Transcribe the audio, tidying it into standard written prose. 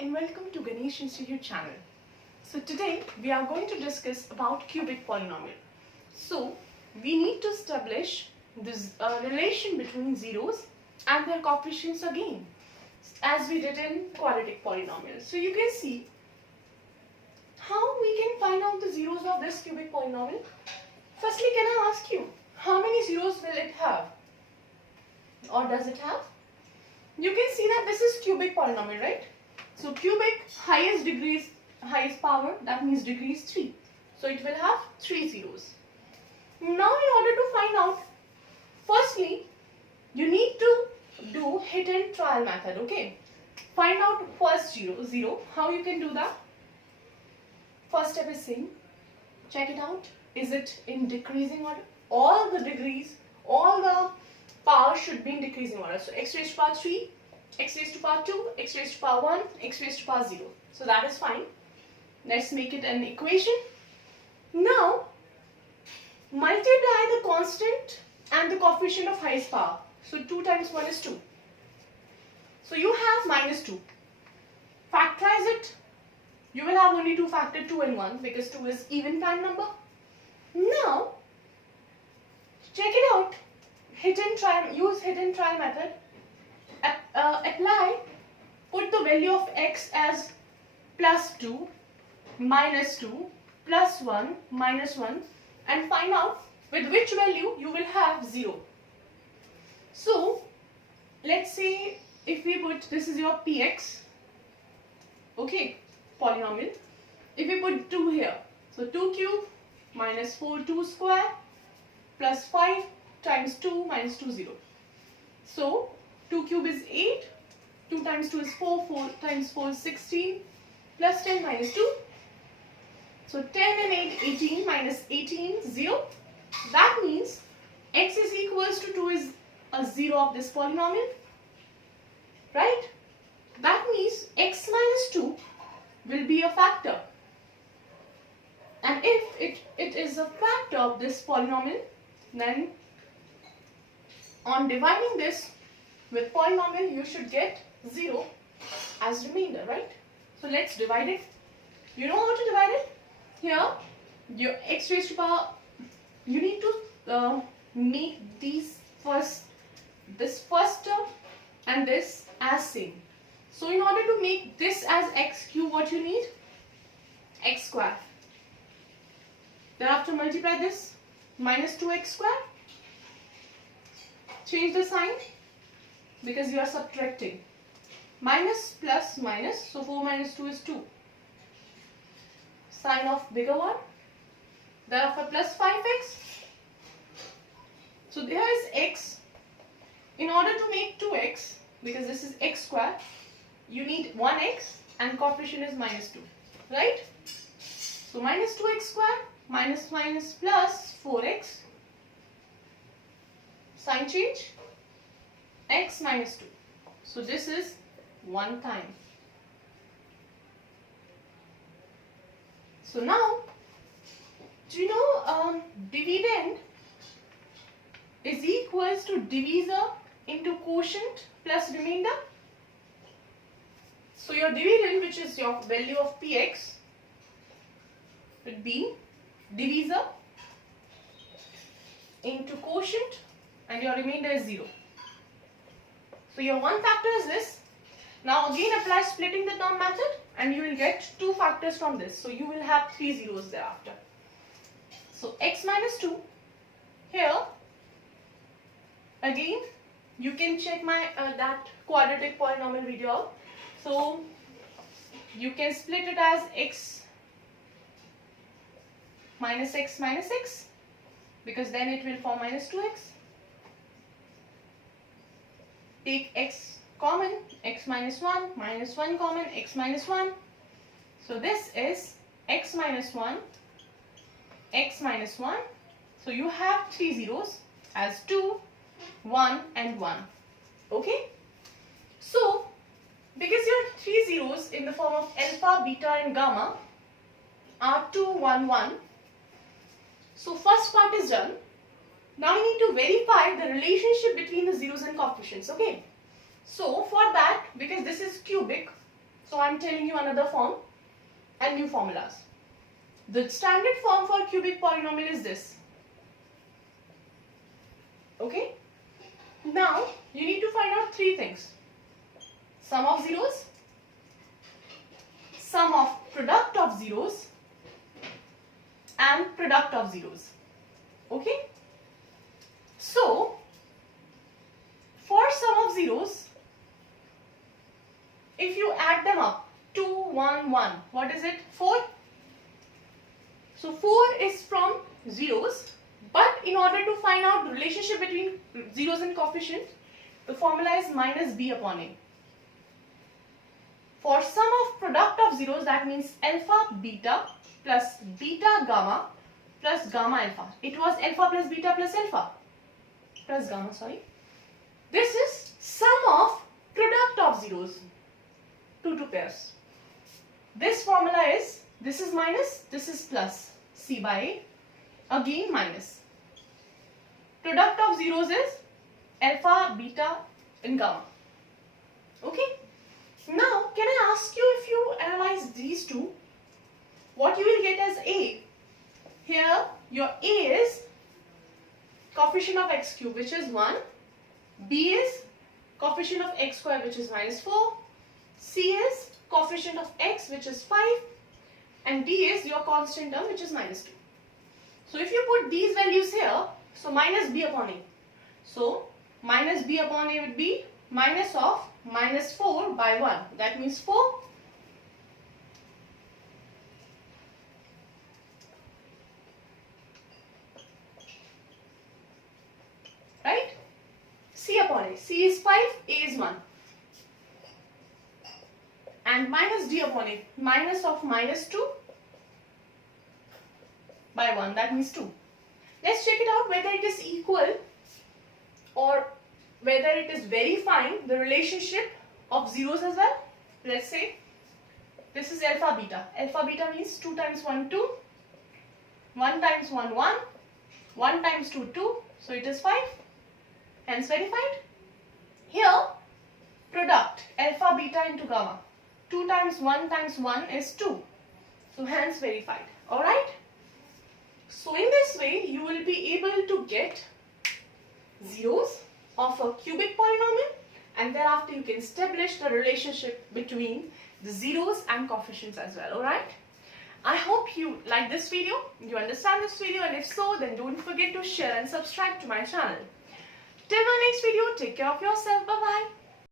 and welcome to Ganesh Institute channel. So today we are going to discuss about cubic polynomial. So we need to establish this relation between zeros and their coefficients again, as we did in quadratic polynomial. So you can see how we can find out the zeros of this cubic polynomial. Firstly, can I ask you, how many zeros will it have? Or does it have? You can see that this is cubic polynomial, right? So cubic, highest power, that means degree is 3. So it will have 3 zeros. Now in order to find out, firstly, you need to do hit and trial method, okay? Find out first zero. How you can do that? First step is same. Check it out. Is it in decreasing order? All the degrees, all the power should be in decreasing order. So x raised to power 3, x raised to power 2, x raised to power 1, x raised to power 0. So that is fine. Let's make it an equation. Now, multiply the constant and the coefficient of highest power. So 2 times 1 is 2. So you have minus 2. Factorize it. You will have only 2 factor 2 and 1 because 2 is even prime number. Now, check it out. Use hit and trial method. Apply, put the value of x as plus 2, minus 2, plus 1, minus 1 and find out with which value you will have 0. So, let's say if we put, this is your px, okay, polynomial. If we put 2 here, so 2 cube minus 4 2 square plus 5 times 2 minus 2 0. So 2 cube is 8, 2 times 2 is 4, 4 times 4 is 16, plus 10 minus 2. So 10 and 8, 18 minus 18, 0. That means x is equals to 2 is a 0 of this polynomial, right? That means x minus 2 will be a factor. And if it is a factor of this polynomial, then on dividing this with polynomial, you should get 0 as remainder, right? So let's divide it. You know how to divide it? Here, your x raised to power, you need to make this first term and this as same. So in order to make this as x cube, what you need? X square. Thereafter multiply this, minus 2x square. Change the sign because you are subtracting. Minus plus minus, so 4 minus 2 is 2. Sign of bigger one. Thereafter plus 5x. So there is x. In order to make 2x, because this is x square, you need 1x and coefficient is minus 2. Right? So minus 2x square minus minus plus 4x. Sign change, x minus 2. So this is one time. So now, do you know dividend is equals to divisor into quotient plus remainder? So your dividend, which is your value of px, would be divisor into quotient and your remainder is 0. So your one factor is this. Now again apply splitting the term method and you will get 2 factors from this. So you will have 3 zeros thereafter. So x minus 2. Here again you can check my that quadratic polynomial video out. So you can split it as x minus x because then it will form minus 2x. Take x common, x minus 1 common, x minus 1. So this is x minus 1, x minus 1. So you have 3 zeros as 2, 1 and 1. Okay? So, because your 3 zeros in the form of alpha, beta and gamma are 2, 1, 1. So first part is done. Now we need to verify the relationship between the zeros and coefficients, okay? So for that, because this is cubic, So I'm telling you another form and new formulas. The standard form for cubic polynomial is this. Okay? Now you need to find out three things. Sum of zeros, sum of product of zeros, and product of zeros. Okay? So, for sum of zeros, if you add them up, 2, 1, 1, what is it? 4. So 4 is from zeros, but in order to find out the relationship between zeros and coefficient, the formula is minus b upon a. For sum of product of zeros, that means alpha beta plus beta gamma plus gamma alpha. It was alpha plus beta plus alpha plus gamma, sorry. This is sum of product of zeros, 2 pairs. This formula is, this is minus, this is plus, c by a, again minus. Product of zeros is alpha, beta and gamma. Okay. Now, can I ask you, if you analyze these two, what you will get as a? Here, your a is coefficient of x cube, which is 1. B is coefficient of x square, which is minus 4. C is coefficient of x, which is 5. And D is your constant term, which is minus 2. So, if you put these values here, so minus b upon a. So, minus b upon a would be minus of minus 4 by 1. That means 4. Right? C upon a. C is 5, a is 1. And minus d upon a. Minus of minus 2 by 1. That means 2. Let's check it out whether it is equal or whether it is verifying the relationship of zeros as well. Let's say this is alpha beta. Alpha beta means 2 times 1, 2. 1 times 1, 1. 1 times 2, 2. So it is 5. Hence verified. Here, product alpha beta into gamma. 2 times 1 is 2. So hence verified. Alright. So in this way, you will be able to get zeros of a cubic polynomial, and thereafter you can establish the relationship between the zeros and coefficients as well. Alright. I hope you like this video, you understand this video, and if so, then don't forget to share and subscribe to my channel. Till my next video, take care of yourself. Bye bye.